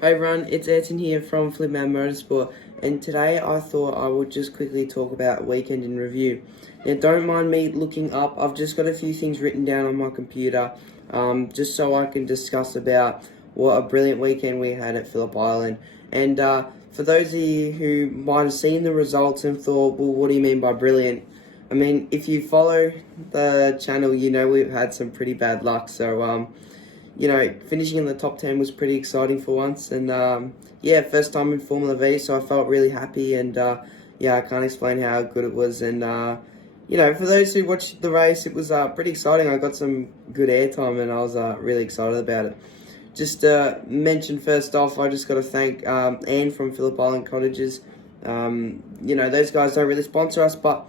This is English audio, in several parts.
Hey everyone, it's Ayrton here from Phillip Motorsport, and today I thought I would just quickly talk about weekend in review. Now don't mind me looking up, I've just got a few things written down on my computer, just so I can discuss about what a brilliant weekend we had at Phillip Island. And for those of you who might have seen the results and thought, well, what do you mean by brilliant? I mean, if you follow the channel, you know we've had some pretty bad luck, so finishing in the top 10 was pretty exciting for once, and first time in Formula V, so I felt really happy, and I can't explain how good it was, and for those who watched the race, it was pretty exciting. I got some good airtime, and I was really excited about it. Just mention first off, I just got to thank Anne from Phillip Island Cottages. Those guys don't really sponsor us, but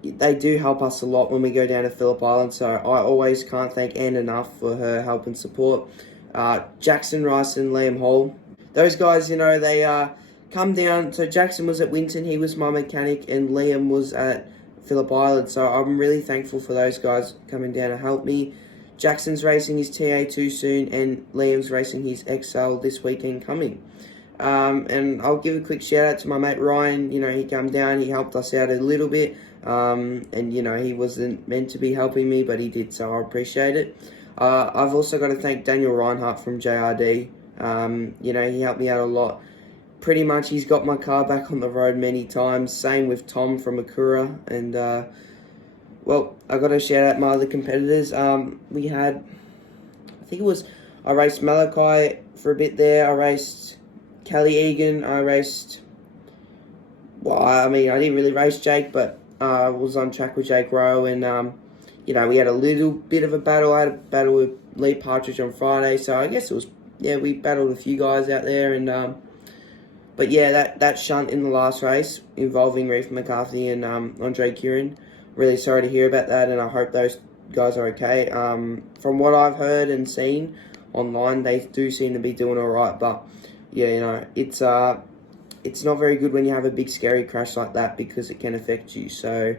they do help us a lot when we go down to Phillip Island, so I always can't thank Anne enough for her help and support. Jackson Rice and Liam Hall, those guys, they come down. So Jackson was at Winton, he was my mechanic, and Liam was at Phillip Island, so I'm really thankful for those guys coming down to help me. Jackson's racing his TA2 soon, and Liam's racing his XL this weekend coming. And I'll give a quick shout out to my mate Ryan. He came down, he helped us out a little bit. He wasn't meant to be helping me, but he did, so I appreciate it. I've also got to thank Daniel Reinhardt from JRD. He helped me out a lot. Pretty much, he's got my car back on the road many times. Same with Tom from Akura. And, I got to shout out my other competitors. We had, I raced Malachi for a bit there. I raced Kelly Egan. I didn't really race Jake, but I was on track with Jake Rowe, and we had a little bit of a battle. I had a battle with Lee Partridge on Friday, so I guess we battled a few guys out there, and that shunt in the last race involving Reef McCarthy and Andre Curran, really sorry to hear about that, and I hope those guys are okay. From what I've heard and seen online, they do seem to be doing all right, but it's not very good when you have a big scary crash like that, because it can affect you. So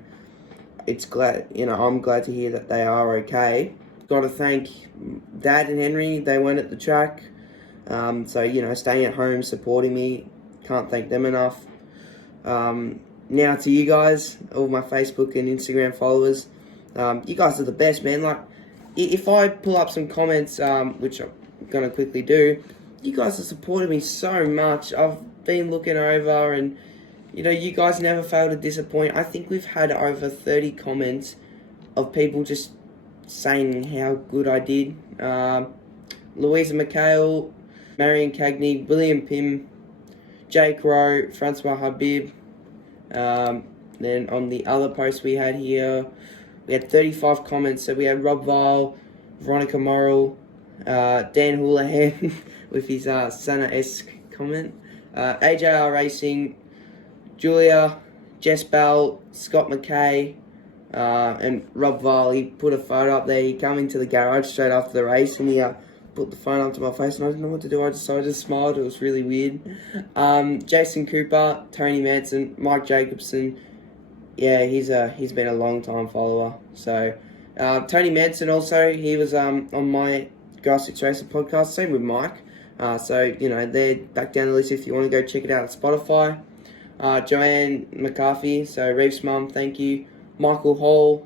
I'm glad to hear that they are okay. Got to thank Dad and Henry. They weren't at the track, staying at home supporting me. Can't thank them enough. Now to you guys, all my Facebook and Instagram followers, you guys are the best, man. Like, if I pull up some comments, which I'm gonna quickly do, you guys have supported me so much. I've been looking over, and you guys never fail to disappoint. I think we've had over 30 comments of people just saying how good I did. Louisa McHale, Marion Cagney, William Pym, Jake Rowe, Francois Habib. Then on the other post we had here, we had 35 comments. So we had Rob Vile, Veronica Morrill, Dan Houlihan with his Sana-esque comment, AJR Racing, Julia, Jess Bell, Scott McKay, and Rob Vile. He put a photo up there. He came into the garage straight after the race, and he put the phone up to my face, and I didn't know what to do. I just smiled. It was really weird. Jason Cooper, Tony Manson, Mike Jacobson. Yeah, he's been a long time follower. So Tony Manson also, he was on my Grass 6 Racer podcast. Same with Mike. They're back down the list if you want to go check it out at Spotify. Joanne McCarthy, so Reef's mum, thank you. Michael Hall,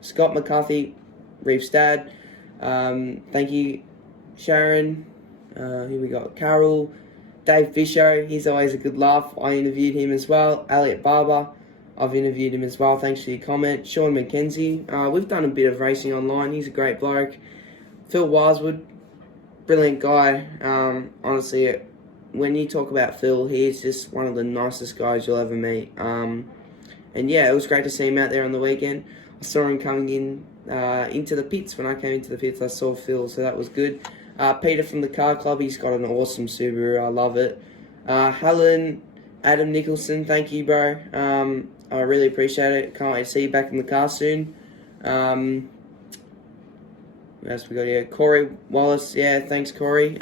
Scott McCarthy, Reef's dad, thank you. Sharon, here we got Carol, Dave Fisher, he's always a good laugh. I interviewed him as well. Elliot Barber, I've interviewed him as well. Thanks for your comment. Sean McKenzie, we've done a bit of racing online. He's a great bloke. Phil Wisewood, brilliant guy. Honestly, when you talk about Phil, he is just one of the nicest guys you'll ever meet. It was great to see him out there on the weekend. I saw him coming in into the pits. When I came into the pits, I saw Phil, so that was good. Peter from the car club, he's got an awesome Subaru. I love it. Helen, Adam Nicholson, thank you, bro. I really appreciate it. Can't wait to see you back in the car soon. What else we got here? Corey Wallace, yeah, thanks, Corey.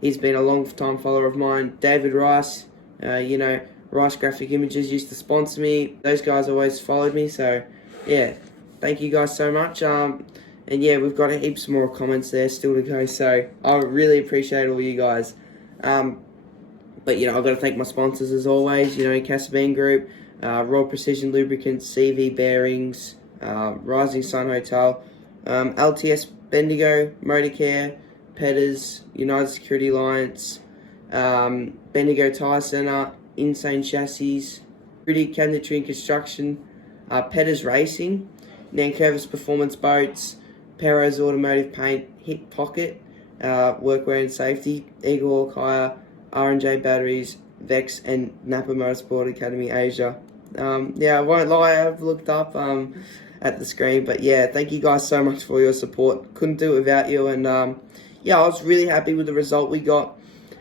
He's been a long time follower of mine. David Rice, Rice Graphic Images used to sponsor me. Those guys always followed me, so yeah, thank you guys so much. We've got heaps more comments there still to go, so I really appreciate all you guys. But, I've got to thank my sponsors as always, Casabine Group, Royal Precision Lubricants, CV Bearings, Rising Sun Hotel, LTS Bendigo, Motorcare, Petters, United Security Alliance, Bendigo Tyre Centre, Insane Chassis, Rudy Cabinetry and Construction, Petters Racing, Nankervis Performance Boats, Perro's Automotive Paint, Hip Pocket, Workwear and Safety, Eagle Hawk Hire, R&J Batteries, Vex, and Napa Motorsport Academy Asia. I won't lie, I've looked up at the screen, but thank you guys so much for your support. Couldn't do it without you, and I was really happy with the result we got.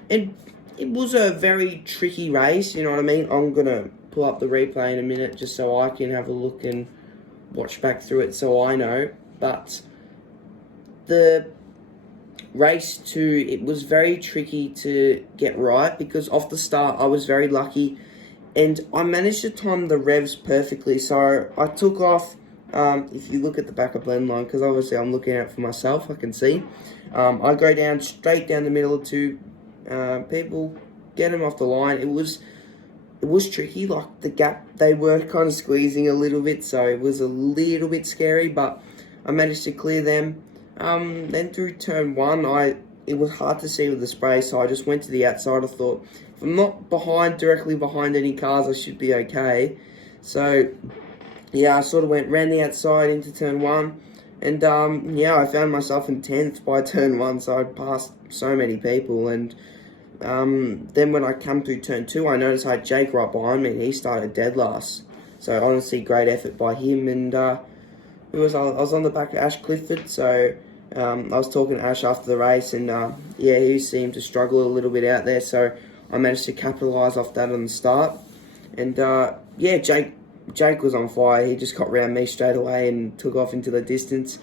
And it was a very tricky race, you know what I mean? I'm going to pull up the replay in a minute just so I can have a look and watch back through it so I know. But the race 2, it was very tricky to get right because off the start I was very lucky and I managed to time the revs perfectly. So I took off, if you look at the back of blend line, because obviously I'm looking out for myself, I can see. I go down straight down the middle of 2 people, get them off the line. It was tricky, like the gap, they were kind of squeezing a little bit, so it was a little bit scary, but I managed to clear them. Then through turn 1, it was hard to see with the spray, so I just went to the outside. I thought, if I'm not directly behind any cars, I should be okay. So, I sort of ran the outside into turn 1, and I found myself in 10th by turn 1, so I passed so many people, and then when I come through turn 2, I noticed I had Jake right behind me, and he started dead last. So honestly, great effort by him, and I was on the back of Ash Clifford, so I was talking to Ash after the race, and he seemed to struggle a little bit out there, so I managed to capitalise off that on the start. And Jake was on fire. He just got round me straight away and took off into the distance.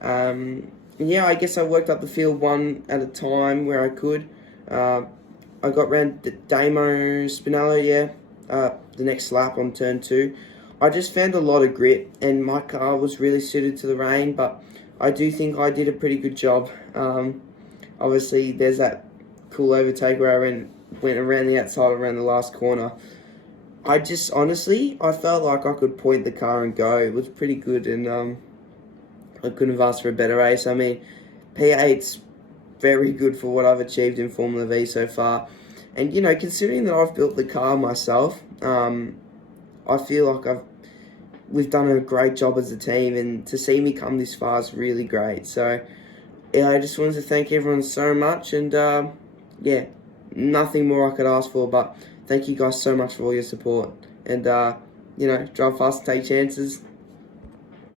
I guess I worked up the field one at a time where I could. I got round Damo Spinello, the next lap on turn 2. I just found a lot of grit, and my car was really suited to the rain, but I do think I did a pretty good job. Obviously, there's that cool overtake where I went around the outside around the last corner. I felt like I could point the car and go. It was pretty good, and I couldn't have asked for a better race. I mean, P8's very good for what I've achieved in Formula V so far. And, considering that I've built the car myself, I feel like we've done a great job as a team, and to see me come this far is really great. So, I just wanted to thank everyone so much, and, nothing more I could ask for, but thank you guys so much for all your support. And, drive fast and take chances.